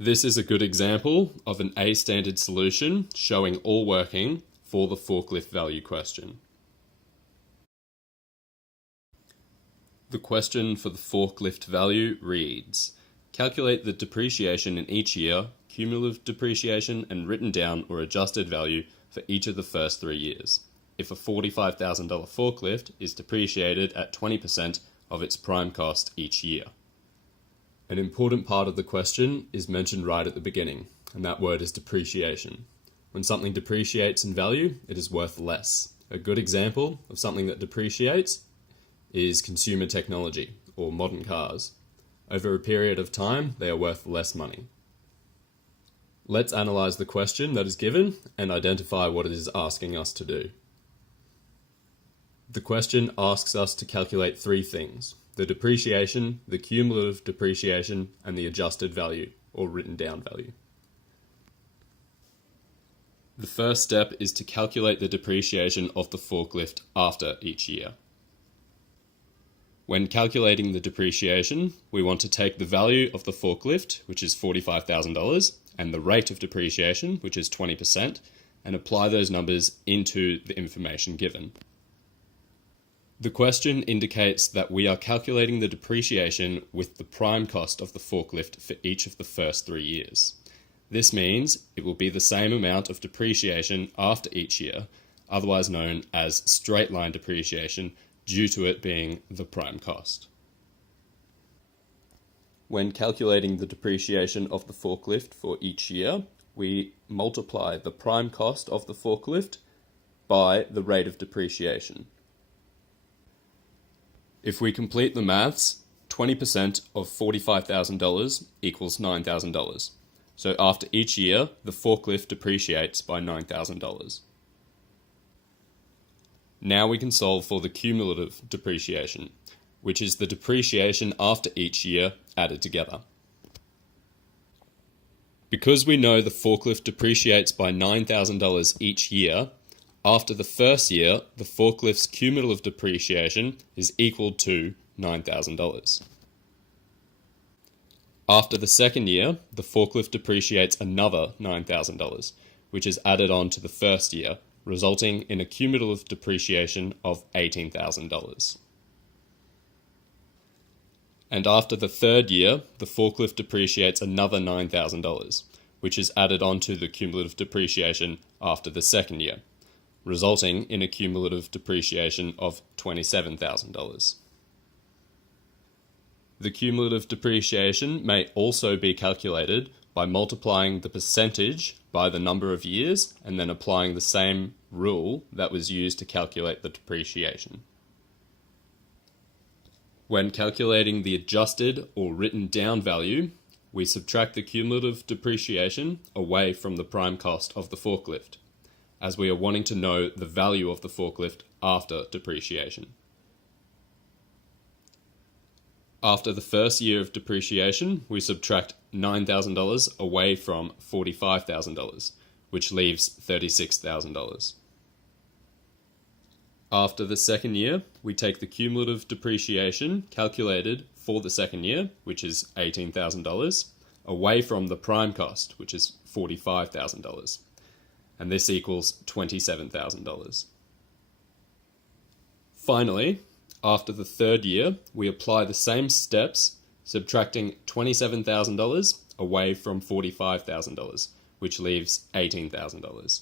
This is a good example of an A-standard solution showing all working for the forklift value question. The question for the forklift value reads, calculate the depreciation in each year, cumulative depreciation, and written down or adjusted value for each of the first 3 years, if a $45,000 forklift is depreciated at 20% of its prime cost each year. An important part of the question is mentioned right at the beginning, and that word is depreciation. When something depreciates in value, it is worth less. A good example of something that depreciates is consumer technology, or modern cars. Over a period of time, they are worth less money. Let's analyze the question that is given and identify what it is asking us to do. The question asks us to calculate 3 things: the depreciation, the cumulative depreciation, and the adjusted value, or written down value. The first step is to calculate the depreciation of the forklift after each year. When calculating the depreciation, we want to take the value of the forklift, which is $45,000, and the rate of depreciation, which is 20%, and apply those numbers into the information given. The question indicates that we are calculating the depreciation with the prime cost of the forklift for each of the first 3 years. This means it will be the same amount of depreciation after each year, otherwise known as straight line depreciation, due to it being the prime cost. When calculating the depreciation of the forklift for each year, we multiply the prime cost of the forklift by the rate of depreciation. If we complete the maths, 20% of $45,000 equals $9,000. So after each year, the forklift depreciates by $9,000. Now we can solve for the cumulative depreciation, which is the depreciation after each year added together. Because we know the forklift depreciates by $9,000 each year, after the first year, the forklift's cumulative depreciation is equal to $9,000. After the second year, the forklift depreciates another $9,000, which is added on to the first year, resulting in a cumulative depreciation of $18,000. And after the third year, the forklift depreciates another $9,000, which is added on to the cumulative depreciation after the second year, resulting in a cumulative depreciation of $27,000. The cumulative depreciation may also be calculated by multiplying the percentage by the number of years and then applying the same rule that was used to calculate the depreciation. When calculating the adjusted or written down value, we subtract the cumulative depreciation away from the prime cost of the forklift, as we are wanting to know the value of the forklift after depreciation. After the first year of depreciation, we subtract $9,000 away from $45,000, which leaves $36,000. After the second year, we take the cumulative depreciation calculated for the second year, which is $18,000, away from the prime cost, which is $45,000. And this equals $27,000. Finally, after the third year, we apply the same steps, subtracting $27,000 away from $45,000, which leaves $18,000.